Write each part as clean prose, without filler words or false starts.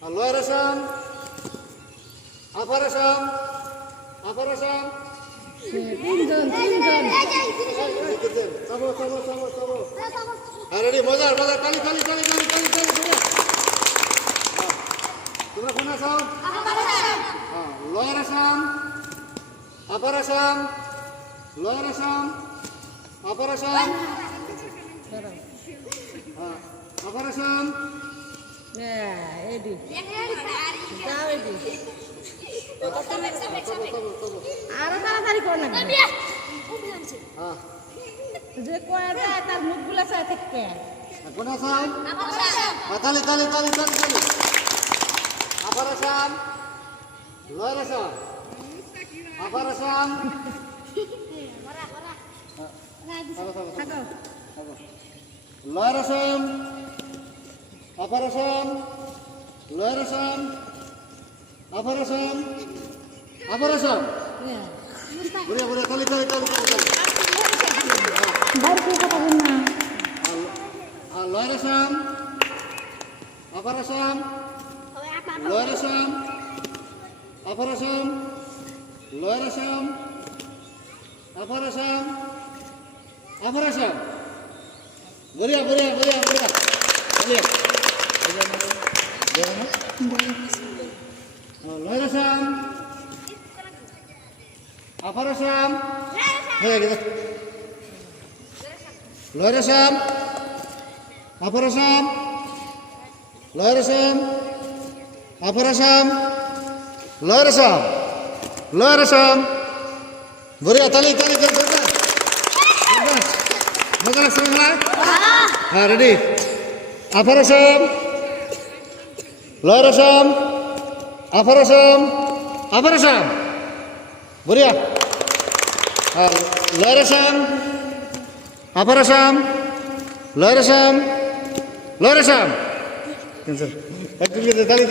Lower Assam, Upper Assam, Upper Assam. তিনজন Ready, mother, kali. Tumra kona sound? Lower Assam, Upper Assam, Lower Assam, Upper Assam, Upper Assam. এডি যাও এডি আরো তাড়াতাড়ি কর না যে কয়টা তার মুখগুলা চাই থাকে Kona sound? Kali. Upper Assam, Lower Assam, Upper Assam. Lower Assam, Upper Assam, Lower Assam, Upper Assam, Upper Assam. Buria, kali. বাড়ি কথা বল না Lower Assam, Upper Assam, Lower Assam, Upper Assam, Lower Assam, Upper Assam, Upper Assam. Buria. Lower Assam, Upper Assam. Lower Assam, Upper Assam, Lower Assam, Upper Assam, Lower Assam, Lower Assam. Buria, tali. Magar semua. Ready. Upper Assam, Lower Assam, Upper Assam, Upper Assam. Buria. Lower Assam, Upper Assam, Lower Assam, Lower Assam. Cancel. Actually, tali.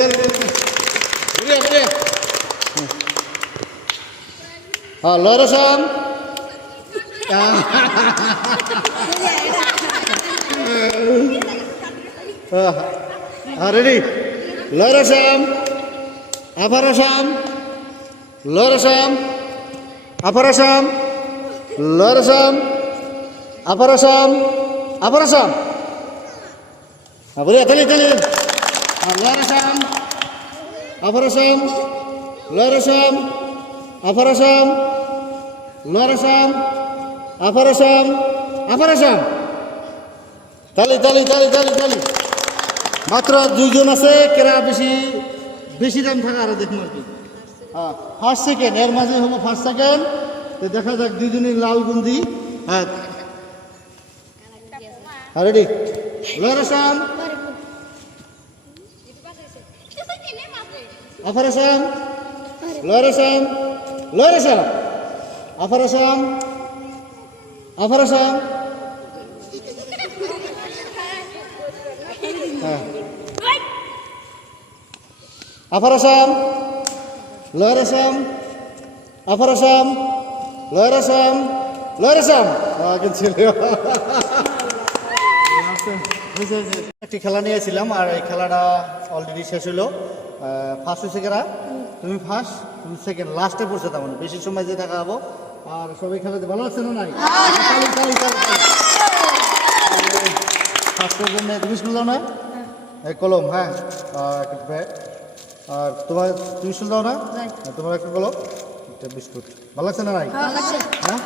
Buria. Lower Assam. Ready. Lower Assam, Upper Assam, Lower Assam, Upper Assam, Lower Assam, Upper Assam, Upper Assam. Buria, tali. Lower Assam, Upper Assam, Lower Assam, Upper Assam, Lower Assam, Upper Assam, Upper Assam. Tali. মাত্র দুইজন আছে কেরা বেশি time থাকা আরো দেখুন আর কি first second এর মাঝে হলো ফার্স্ট সেকেন্ড তো দেখা যাক দুইজনের লাল গুন্দি হ্যাঁ ready Lower Assam, Upper Assam, Lower Assam, Upper Assam, Upper Assam. Upper Assam, Lower Assam, Upper Assam, Lower Assam, Lower Assam. একটি খেলা নিয়েছিলাম আর এই খেলাটা অলরেডি শেষ হলো ফার্স্ট হয়েছে কেরা তুমি ফার্স্ট তুমি সেকেন্ড লাস্টে পড়ছে তেমন বেশি সময় যে থাকা হবো আর সবাই খেলাতে ভালো আছে না নাই ফার্স্টের জন্য তুমি স্কুল দাও না কলম হ্যাঁ আর তোমার তুমি স্কুল দাও না তোমার একটা কলম একটা বিস্কুট ভালো লাগছে না নাই হ্যাঁ